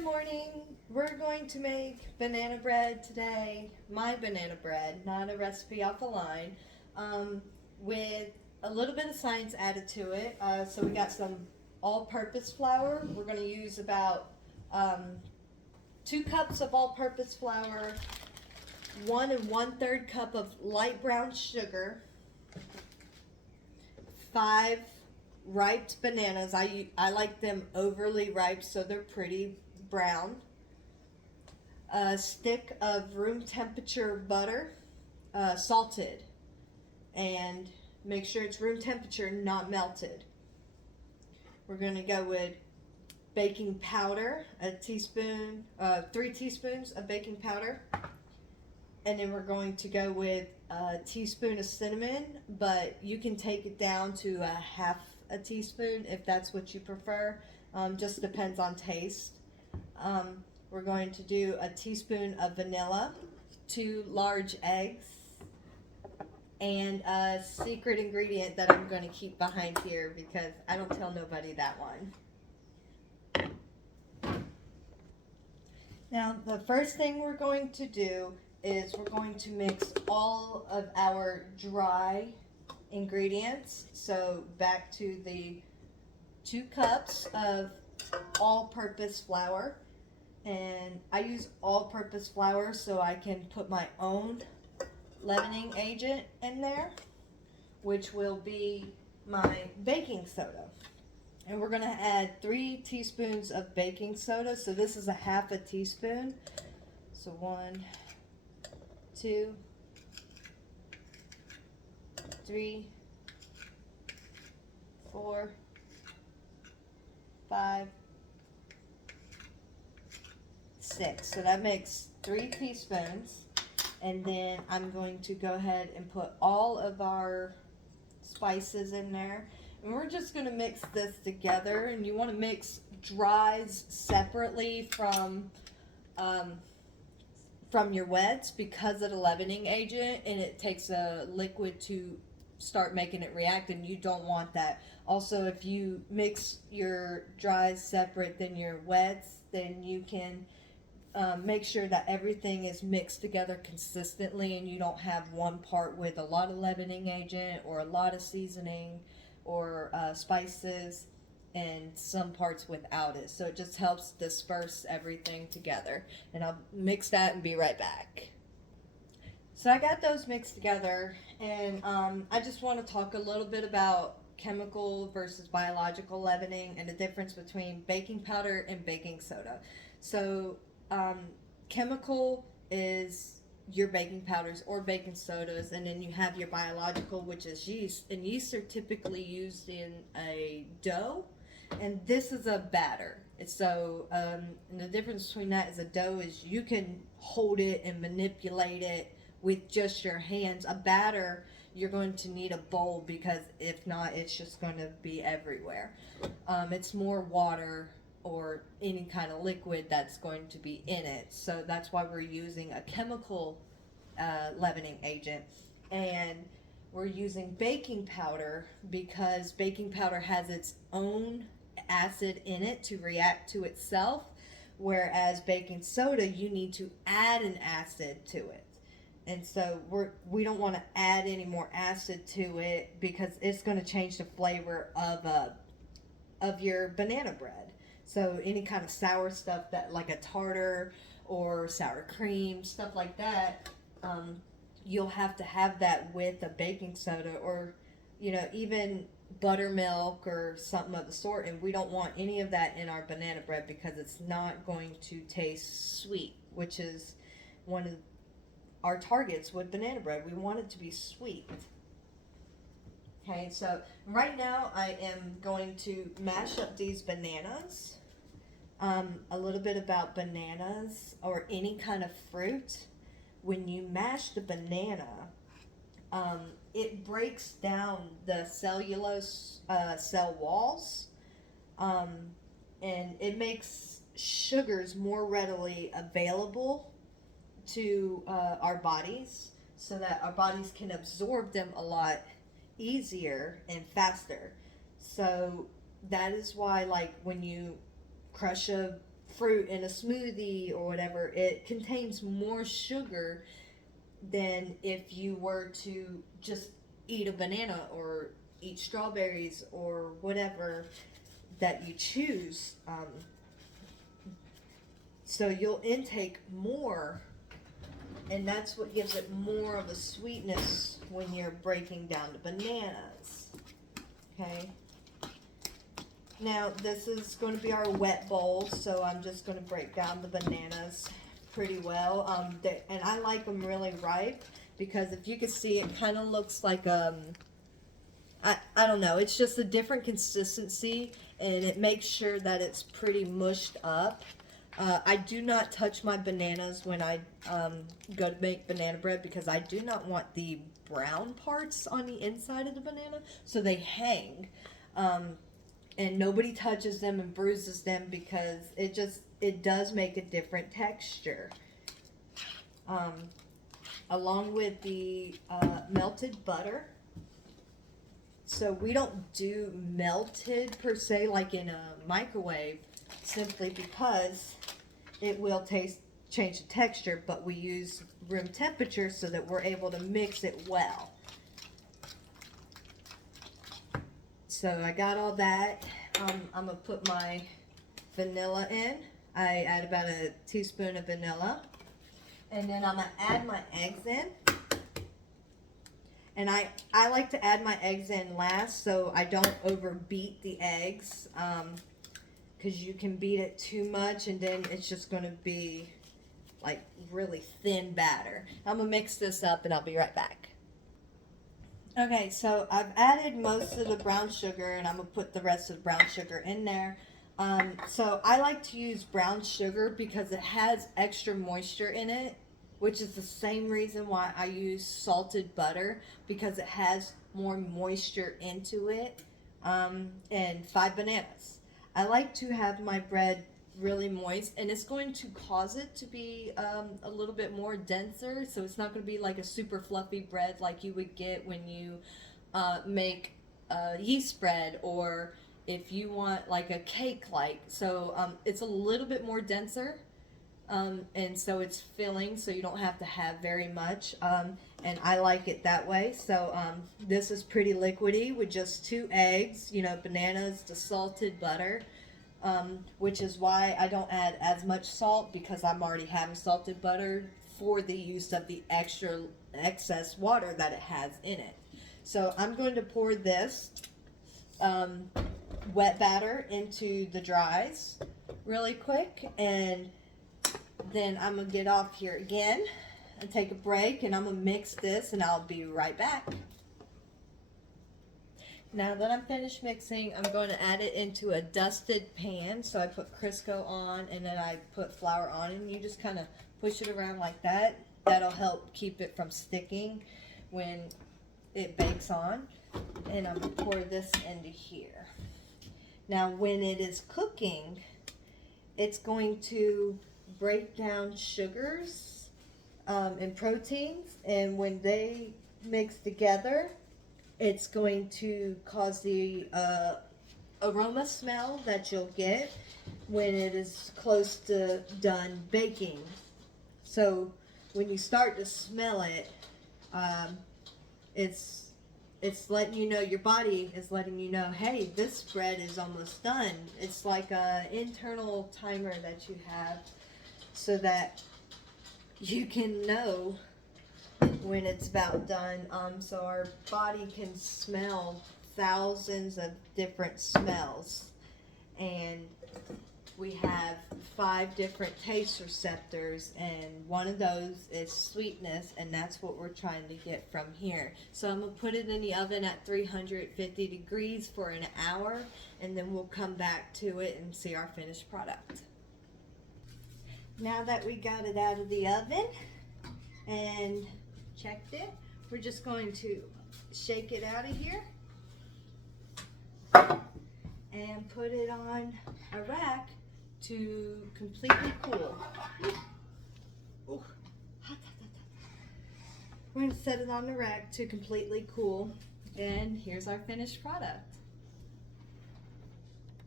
Good morning. We're going to make banana bread today. My banana bread, not a recipe off the line, with a little bit of science added to it. So we got some all-purpose flour. We're going to use about 2 cups of all-purpose flour, 1 1/3 cup of light brown sugar, 5 ripe bananas. I like them overly ripe so they're pretty brown. A stick of room temperature butter, salted, and make sure it's room temperature, not melted. We're going to go with baking powder, a teaspoon, 3 teaspoons of baking powder, and then we're going to go with a teaspoon of cinnamon, but you can take it down to a half a teaspoon if that's what you prefer. Just depends on taste. We're going to do a teaspoon of vanilla, 2 large eggs, and a secret ingredient that I'm going to keep behind here because I don't tell nobody that one. Now, the first thing we're going to do is we're going to mix all of our dry ingredients. So back to the 2 cups of all-purpose flour, and I use all-purpose flour so I can put my own leavening agent in there, which will be my baking soda. And we're going to add 3 teaspoons of baking soda. So this is a half a teaspoon. So 1, 2, 3, 4, 5, 6. So that makes 3 teaspoons. And then I'm going to go ahead and put all of our spices in there. And we're just going to mix this together. And you want to mix dries separately from your wets because of the leavening agent, and it takes a liquid to start making it react, and you don't want that. Also, if you mix your dries separate than your wets, then you can make sure that everything is mixed together consistently and you don't have one part with a lot of leavening agent or a lot of seasoning or spices and some parts without it. So it just helps disperse everything together. And I'll mix that and be right back. So I got those mixed together, and I just want to talk a little bit about chemical versus biological leavening and the difference between baking powder and baking soda. So chemical is your baking powders or baking sodas, and then you have your biological, which is yeast. And yeast are typically used in a dough, and this is a batter. So and the difference between that is a dough is you can hold it and manipulate it with just your hands. A batter, you're going to need a bowl because if not, it's just going to be everywhere. It's more water or any kind of liquid that's going to be in it. So that's why we're using a chemical leavening agent. And we're using baking powder because baking powder has its own acid in it to react to itself, whereas baking soda, you need to add an acid to it. And so we don't want to add any more acid to it because it's going to change the flavor of your banana bread. So any kind of sour stuff that like a tartar or sour cream, stuff like that, you'll have to have that with a baking soda or, even buttermilk or something of the sort. And we don't want any of that in our banana bread because it's not going to taste sweet, which is one of our targets with banana bread. We want it to be sweet. Okay, so right now I am going to mash up these bananas. A little bit about bananas or any kind of fruit. When you mash the banana, it breaks down the cellulose cell walls, and it makes sugars more readily available to our bodies so that our bodies can absorb them a lot easier and faster. So that is why, like, when you crush a fruit in a smoothie or whatever, it contains more sugar than if you were to just eat a banana or eat strawberries or whatever that you choose. So you'll intake more, and that's what gives it more of a sweetness when you're breaking down the bananas. Okay. Now this is going to be our wet bowl, so I'm just going to break down the bananas pretty well. And I like them really ripe because if you can see, it kind of looks like I don't know. It's just a different consistency, and it makes sure that it's pretty mushed up. I do not touch my bananas when I go to make banana bread because I do not want the brown parts on the inside of the banana, so they hang. And nobody touches them and bruises them because it does make a different texture. Along with the melted butter. So we don't do melted per se like in a microwave, simply because it will change the texture, but we use room temperature so that we're able to mix it well. So I got all that. I'm going to put my vanilla in. I add about a teaspoon of vanilla. And then I'm going to add my eggs in. And I like to add my eggs in last so I don't overbeat the eggs. Because you can beat it too much and then it's just going to be like really thin batter. I'm going to mix this up and I'll be right back. Okay, so I've added most of the brown sugar and I'm going to put the rest of the brown sugar in there. So I like to use brown sugar because it has extra moisture in it, which is the same reason why I use salted butter, because it has more moisture into it, and 5 bananas. I like to have my bread really moist, and it's going to cause it to be a little bit more denser, so it's not going to be like a super fluffy bread like you would get when you make yeast bread, or if you want like a cake like. So it's a little bit more denser, and so it's filling, so you don't have to have very much, and I like it that way. So this is pretty liquidy with just 2 eggs, bananas, the salted butter. Which is why I don't add as much salt, because I'm already having salted butter for the use of the excess water that it has in it. So I'm going to pour this wet batter into the dries really quick, and then I'm going to get off here again and take a break, and I'm going to mix this, and I'll be right back. Now that I'm finished mixing, I'm going to add it into a dusted pan. So I put Crisco on, and then I put flour on, and you just kind of push it around like that. That'll help keep it from sticking when it bakes on. And I'm going to pour this into here. Now when it is cooking, it's going to break down sugars and proteins, and when they mix together, it's going to cause the aroma smell that you'll get when it is close to done baking. So when you start to smell it, it's letting you know, your body is letting you know, hey, this bread is almost done. It's like an internal timer that you have so that you can know when it's about done. So our body can smell thousands of different smells, and we have 5 different taste receptors, and one of those is sweetness, and that's what we're trying to get from here. So I'm going to put it in the oven at 350 degrees for an hour, and then we'll come back to it and see our finished product. Now that we got it out of the oven and checked it, we're just going to shake it out of here and put it on a rack to completely cool. Ooh. We're going to set it on the rack to completely cool, and here's our finished product.